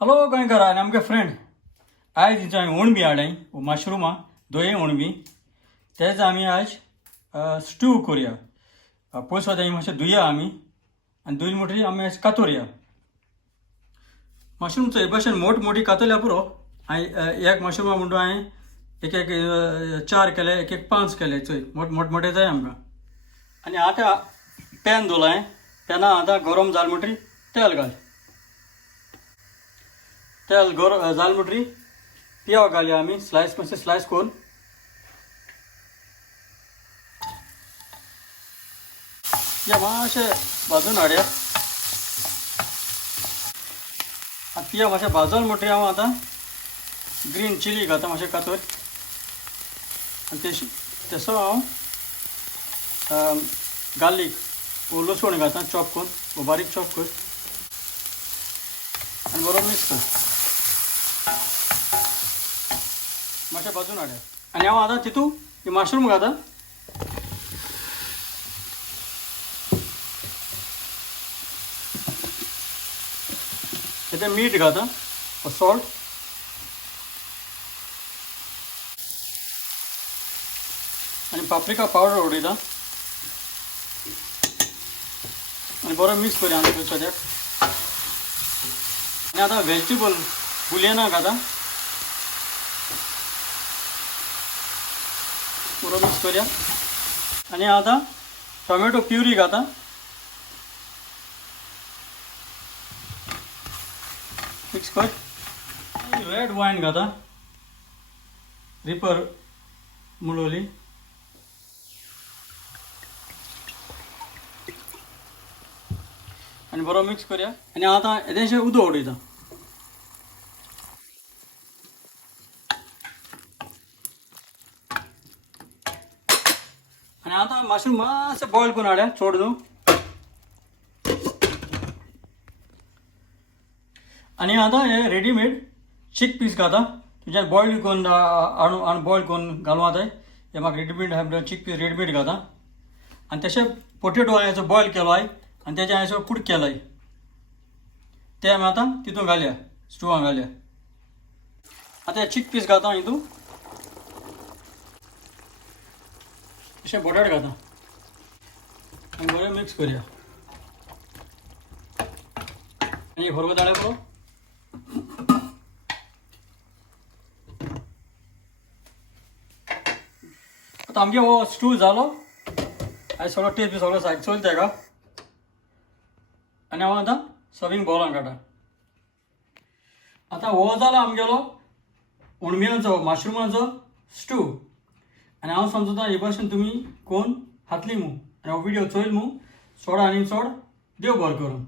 हॅलो काय करा आनी आमगे फ्रेंड आयज हिंचो हांवें उणबी हाडय मशरुमा दोये उणबी तेच आमी आयज स्ट्यू करुया। पयस वता मातशें धुया आमी आनी धुयन म्हणटरी आमी आयज कातोरया। मशरूमचो हे भाशेन मोठी कातरल्या पुरो। हांवें एक मशरूमा म्हणटो हांवें एक एक 4 केले, एक एक 5 केले, चोय मोठे जाय आमकां। आनी आतां पॅन दवरला हांवें, पॅना आतां गरम जाल म्हणटरी तेल घाल। तेल गरम जाल म्हणटरी पियाव घालया आमी स्लायस मातशें स्लायस करून। या मातशें भाजून हाडया। पिया मातशें भाजल म्हणटरी हांव आतां ग्रीन चिली घालता मातशें कातर आनी तेसो हांव गार्लीक वो लसूण घालता चॉप करून, वो बारीक चॉप कर आनी बरोबर मिक्स कर। मातशें भाजून हाडया आनी हांव आतां तितू मशरूम घालता। तें मीठ घालता, सॉल्ट आनी पाप्रिका पावडर उडयता आनी बरो मिक्स करुया आनी सद्याक। आनी आतां वेजिटेबल बुलियना घालता, बरो मिक्स करुया आनी आतां टोमॅटो प्युरी घालता। मिक्स कर। रेड वायन घालता, रिपर मुळोली आनी बरो मिक्स करुया आनी आतां येदेशें उदक उडयता। आनी आतां मशरूम मातशें बॉयल करून हाडया, चड न्हू। आनी आतां हे रेडीमेड चिक पीस घालता, तुज्यान बॉयल करून हाडून बॉयल करून घालूं जाय। हे म्हाका रेडीमेड चिक पीस रेडीमेड घालता आनी तशें पोटेटो हांवें हेचो बॉयल केलो आनी तेजे हांवें कुड केलाय ते आमी आतां तितून घालया, स्टुवान घालया। आतां हे चिक पीस घालता हितून, अशें बटाट घालता आनी बरें मिक्स करुया आनी हरवो धाडया बरो। आतां आमगे हो स्टू जालो, हांवें सगळो टेस्ट बी सगळो सायड चलता तेका आनी हांव आतां सर्विंग बॉलान काडटा। आतां हो जाला आमगेलो उणम्यांचो मशरुमाचो स्टू आनी हांव समजता हे भाशेन तुमी कोण खातली मू आनी हो व्हिडिओ चोयल मू चड आनी चड देव बरें करूं।